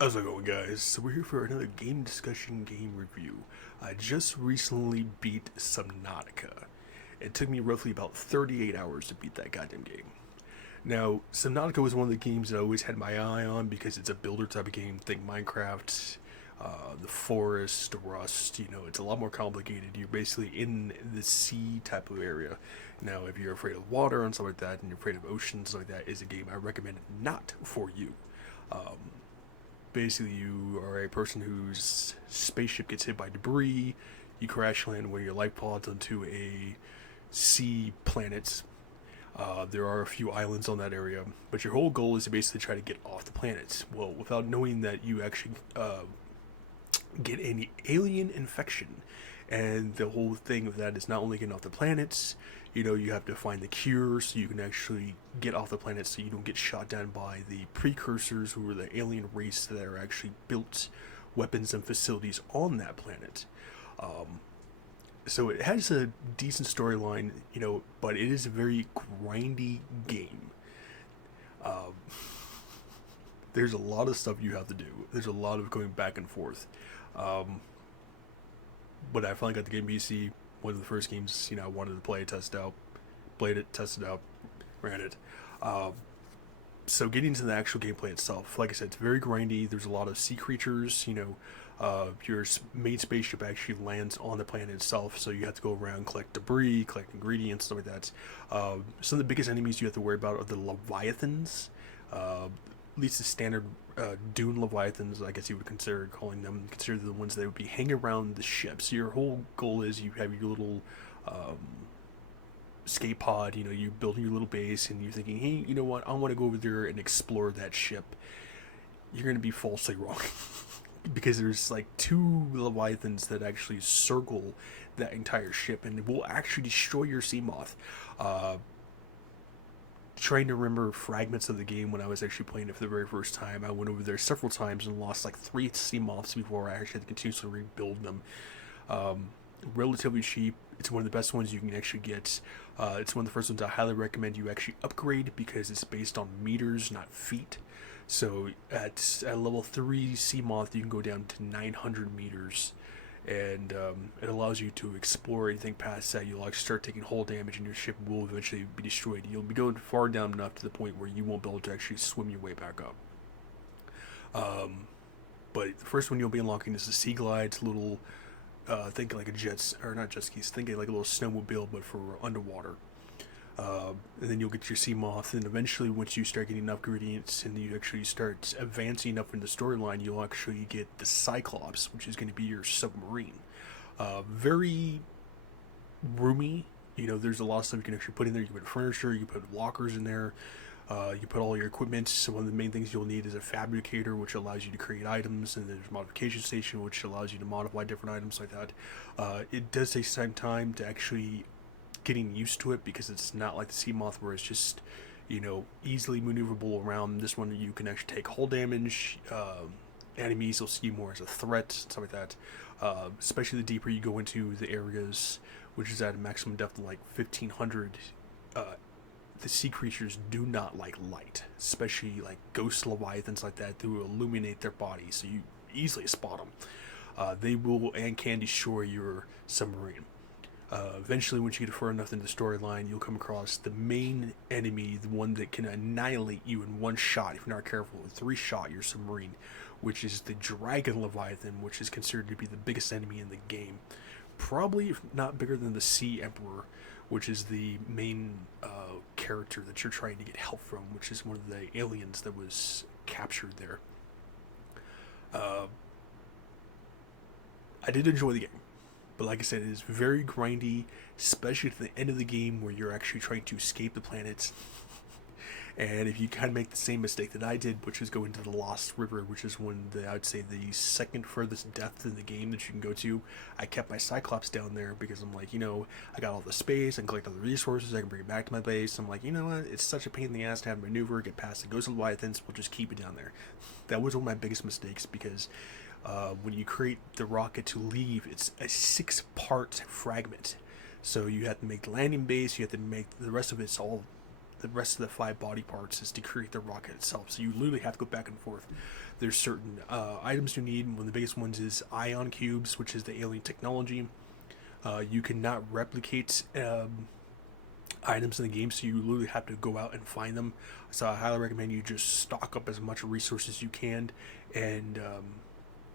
How's it going, guys? So we're here for another game discussion, game review. I just recently beat Subnautica. It took me roughly about 38 hours to beat that goddamn game. Now, Subnautica was one of the games that I always had my eye on because it's a builder type of game. Think Minecraft, the forest, the rust. It's a lot more complicated. You're basically in the sea type of area. Now, if you're afraid of water and stuff like that, and you're afraid of oceans like that, is a game I recommend not for you. Basically, you are a person whose spaceship gets hit by debris. You crash land with your life pods onto a sea planet. There are a few islands on that area, but your whole goal is to basically try to get off the planet. Well, without knowing that you actually get any alien infection. And the whole thing of that is not only getting off the planets, you have to find the cure so you can actually get off the planet so you don't get shot down by the precursors who are the alien race that are actually built weapons and facilities on that planet. So it has a decent storyline, but it is a very grindy game. Um, there's a lot of stuff you have to do. There's a lot of going back and forth. Um, but I finally got the game BC. One of the first games, I wanted to play, test out, played it, tested out, ran it. Uh, so getting into the actual gameplay itself, like I said, it's very grindy. There's a lot of sea creatures. Your main spaceship actually lands on the planet itself, so you have to go around, collect debris, collect ingredients, stuff like that. Some of the biggest enemies you have to worry about are the leviathans. At least the standard dune leviathans, I guess you would consider calling them, consider the ones that would be hanging around the ship. So your whole goal is you have your little um, escape pod. You building your little base, and you're thinking, hey, you know what? I want to go over there and explore that ship. You're gonna be falsely wrong. Because there's like two leviathans that actually circle that entire ship and will actually destroy your sea moth. Uh, Trying to remember fragments of the game when I was actually playing it for the very first time. I went over there several times and lost like three sea moths before I actually had to continuously rebuild them. Um, Relatively cheap. It's one of the best ones you can actually get. It's one of the first ones I highly recommend you actually upgrade because it's based on meters, not feet. So at level 3 sea moth, you can go down to 900 meters, and it allows you to explore anything past that. You'll like start taking hull damage, and your ship will eventually be destroyed. You'll be going far down enough to the point where you won't be able to actually swim your way back up. Um, but the first one you'll be unlocking is the sea glides, little think like a jets or not jet skis. Think like a little snowmobile, but for underwater. And then you'll get your sea moth, and eventually, once you start getting enough ingredients and you actually start advancing enough in the storyline, you'll actually get the Cyclops, which is going to be your submarine. Very roomy. There's a lot of stuff you can actually put in there. You can put furniture, you can put lockers in there. You put all your equipment. So one of the main things you'll need is a fabricator, which allows you to create items, and there's a modification station, which allows you to modify different items like that. It does take some time to actually getting used to it because it's not like the sea moth where it's just easily maneuverable around. This one you can actually take hull damage. Enemies will see you more as a threat, stuff like that. Especially the deeper you go into the areas, which is at a maximum depth of like 1500. The sea creatures do not like light, especially like ghost leviathans like that who illuminate their bodies, so you easily spot them. They will and can destroy your submarine. Eventually, once you get far enough into the storyline, you'll come across the main enemy, the one that can annihilate you in one shot if you're not careful. In 3 shot your submarine, which is the Dragon Leviathan, which is considered to be the biggest enemy in the game. Probably, if not bigger than the Sea Emperor, which is the main character that you're trying to get help from, which is one of the aliens that was captured there. Uh, I did enjoy the game. But like I said, it is very grindy, especially at the end of the game where you're actually trying to escape the planet. And if you kind of make the same mistake that I did, which is go into the Lost River, which is one of the, I'd say, the second furthest depth in the game that you can go to, I kept my Cyclops down there because I'm like, I got all the space, I can collect all the resources, I can bring it back to my base. I'm like, you know what, it's such a pain in the ass to have to maneuver, get past the Ghost of Leviathans, we'll just keep it down there. That was one of my biggest mistakes because when you create the rocket to leave, it's a 6-part fragment. So you have to make the landing base, you have to make the rest of it's all the rest of the 5 body parts is to create the rocket itself. So you literally have to go back and forth. There's certain items you need. One of the biggest ones is ion cubes, which is the alien technology. You cannot replicate items in the game, so you literally have to go out and find them. So I highly recommend you just stock up as much resources as you can. And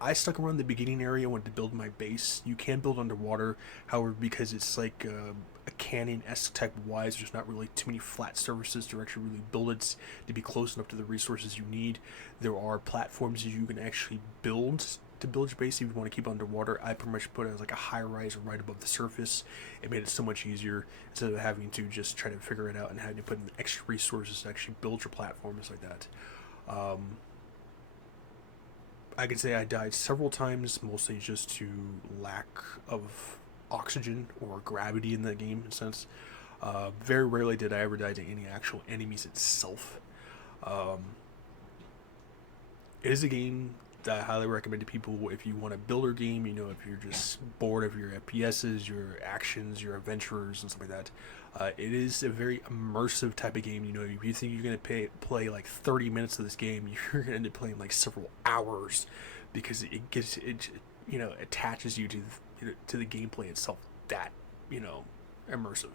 I stuck around the beginning area, wanted to build my base. You can build underwater, however, because it's like a canyon-esque type of wise, there's not really too many flat surfaces to actually really build it to be close enough to the resources you need. There are platforms that you can actually build to build your base if you want to keep it underwater. I pretty much put it as like a high rise right above the surface. It made it so much easier instead of having to just try to figure it out and having to put in extra resources to actually build your platforms like that. I can say I died several times, mostly just to lack of oxygen or gravity in the game, in a sense. Very rarely did I ever die to any actual enemies itself. It is a game that I highly recommend to people if you want a builder game, you know, if you're just bored of your FPSs, your actions, your adventurers, and stuff like that. It is a very immersive type of game. You know, if you think you're going to play like 30 minutes of this game, you're going to end up playing like several hours because it attaches you to the gameplay itself. That, immersive.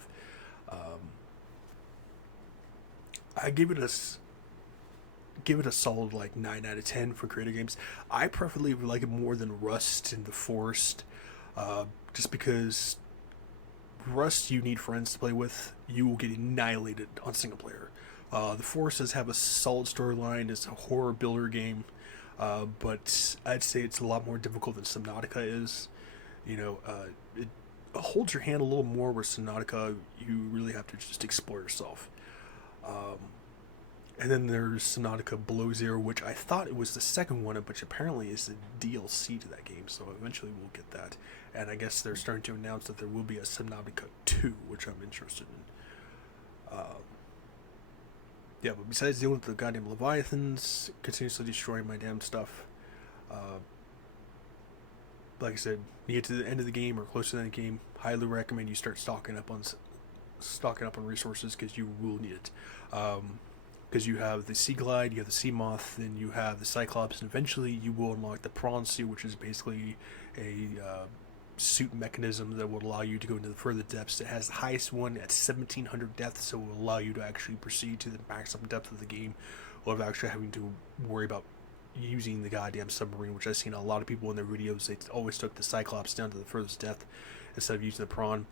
I give it a solid like 9 out of 10 for creative games. I preferably would like it more than Rust and The Forest, just because Rust you need friends to play with. You will get annihilated on single player. The Forest does have a solid storyline. It's a horror builder game, but I'd say it's a lot more difficult than Subnautica is. It holds your hand a little more, where Subnautica you really have to just explore yourself. And then there's Subnautica Below Zero, which I thought it was the second one, but apparently is the DLC to that game, so eventually we'll get that. And I guess they're starting to announce that there will be a Subnautica 2, which I'm interested in. Yeah, but besides dealing with the goddamn Leviathans, continuously destroying my damn stuff, like I said, you get to the end of the game or close to the end of the game, highly recommend you start stocking up on resources, because you will need it. Because you have the Sea Glide, you have the Sea Moth, then you have the Cyclops, and eventually you will unlock the Prawn Suit, which is basically a suit mechanism that will allow you to go into the further depths. It has the highest one at 1700 depth, so it will allow you to actually proceed to the maximum depth of the game without actually having to worry about using the goddamn submarine, which I've seen a lot of people in their videos. They always took the Cyclops down to the furthest depth instead of using the Prawn.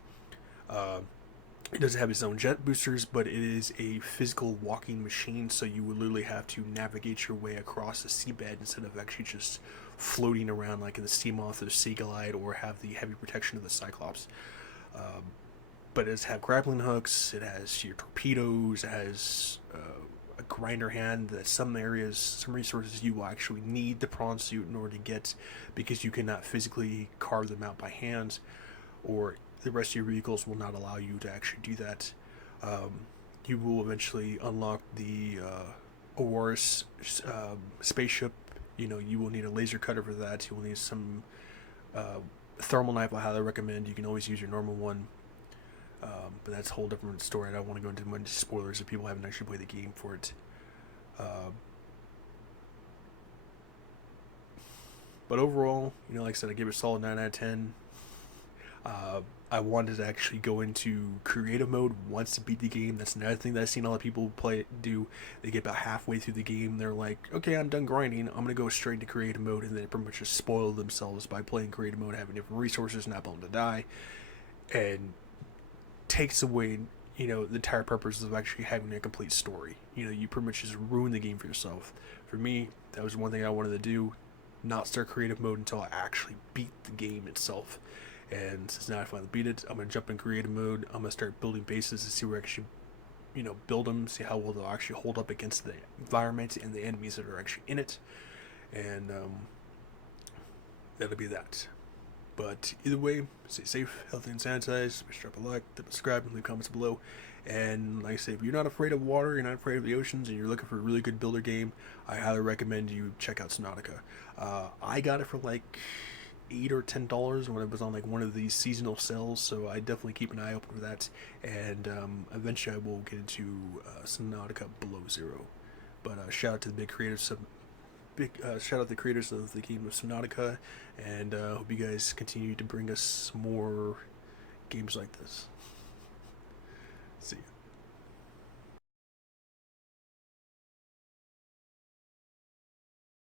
It doesn't have its own jet boosters, but it is a physical walking machine, so you would literally have to navigate your way across the seabed instead of actually just floating around like in the Sea Moth or Sea Glide, or have the heavy protection of the Cyclops. But it does have grappling hooks, it has your torpedoes, it has a grinder hand that some areas, some resources you will actually need the Prawn Suit in order to get, because you cannot physically carve them out by hand, or the rest of your vehicles will not allow you to actually do that. You will eventually unlock the Aurorus spaceship. You will need a laser cutter for that. You will need some thermal knife. I highly recommend. You can always use your normal one, but that's a whole different story. I don't want to go into much spoilers if people haven't actually played the game for it. But overall, like I said, I give it a solid 9 out of 10. I wanted to actually go into creative mode once to beat the game. That's another thing that I've seen a lot of people do. They get about halfway through the game, they're like, okay, I'm done grinding, I'm gonna go straight into creative mode, and they pretty much just spoil themselves by playing creative mode, having different resources, not being able to die, and takes away the entire purpose of actually having a complete story. You pretty much just ruin the game for yourself. For me, that was one thing I wanted to do, not start creative mode until I actually beat the game itself. And since now I finally beat it, I'm going to jump in creative mode. I'm going to start building bases to see where I actually, build them, see how well they'll actually hold up against the environment and the enemies that are actually in it. And that'll be that. But either way, stay safe, healthy, and sanitized. Make sure to drop a like, subscribe, and leave comments below. And like I say, if you're not afraid of water, you're not afraid of the oceans, and you're looking for a really good builder game, I highly recommend you check out Subnautica. I got it for like $8 or $10 when it was on like one of these seasonal sales. So I definitely keep an eye open for that. And eventually I will get into Subnautica Below Zero. But shout out to the shout out to the creators of the game of Subnautica, and hope you guys continue to bring us more games like this. See ya.